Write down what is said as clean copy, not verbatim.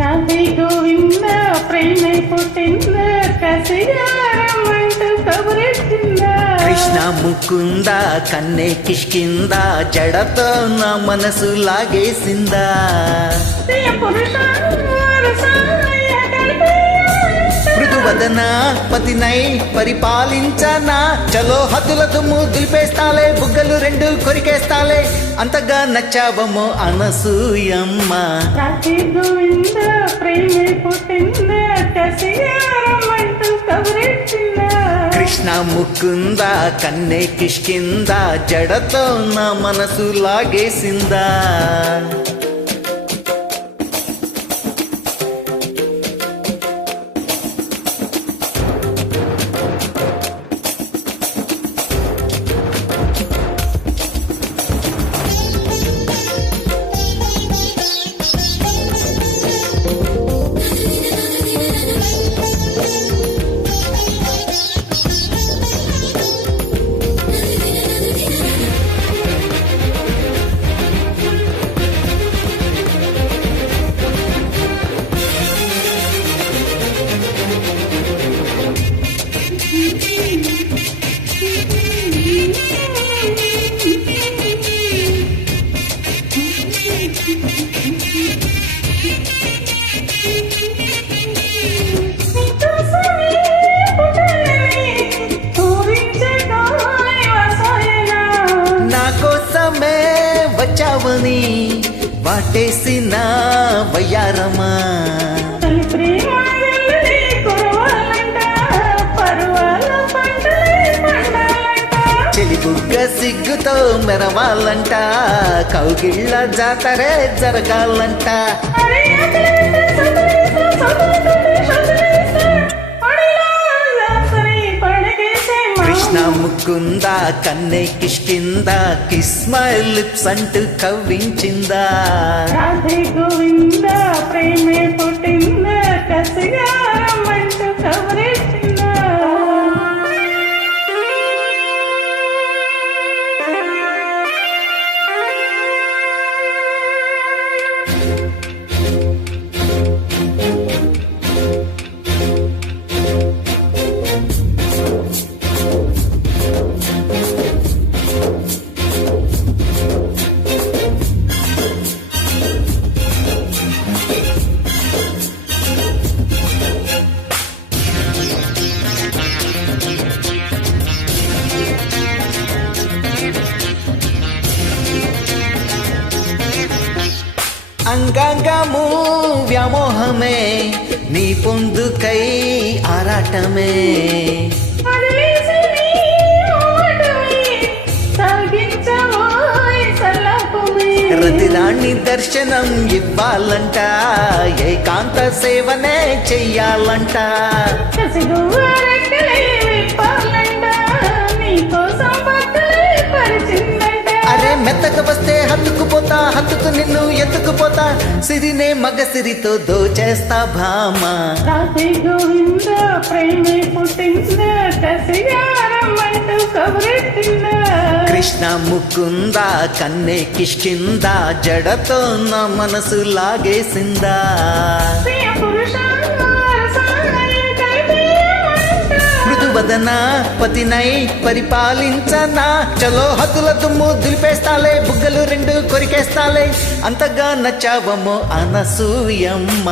రాధే గోవింద ప్రేమే పుట్టింద కసిగారమ్మంటూ కబురెట్టిందా కృష్ణ ముకుంద కన్నే కిష్కింద జడతో నా మనసు లాగేసిందా మృదువదన పతినై పరిపాలించనా చలో హద్దుల దుమ్ము దులిపేస్తాలే బుగ్గలు రెండు కొరికేస్తాలే అంతగా నచ్చావమో అనసూయమ్మ రాధే గోవింద ప్రేమే పుట్టింద కసిగారమ్మంటూ కబురెట్టిందా కృష్ణ ముకుంద కన్నే కిష్కింద జడతో నా మనసు లాగేసిందా వచ్చావని వాటేసిన వయ్యారమా చెలిబుగ్గ సిగ్గుతో మెరవాలంట కౌగిళ్ళ జాతరే జరగాలంట కృష్ణ ముకుంద కన్నే కిష్కింద కిస్ మై లిప్స్ అంటూ కవ్వించిందా రాధే గోవింద ప్రేమే పుట్టింద కసిగారమ్మంటూ కబురెట్టిందా అంగాంగము వ్యామోహమే నీ పొందుకై ఆరాటమే రతిరాణి దర్శనం ఇవ్వాలంట ఏకాంత సేవనే చెయ్యాలంట అరే మెత్తకు వస్తే హత్తుకుపోతా హత్తుకు నిన్ను ఎత్తుకుపోతా సిరినే మగ సిరితో దోచేస్తా భామా రాధే గోవింద ప్రేమే పుట్టింద కసిగారమ్మంటూ కబురెట్టిందా కృష్ణ ముకుంద కన్నే కిష్కింద జడతో నా మనసు లాగేసిందా మృదువదన పతినై పరిపాలించనా చలో హద్దుల దుమ్ము దులిపేస్తాలే బుగ్గలు రెండు కొరికేస్తాలే అంతగా నచ్చావమో అనసూయమ్మ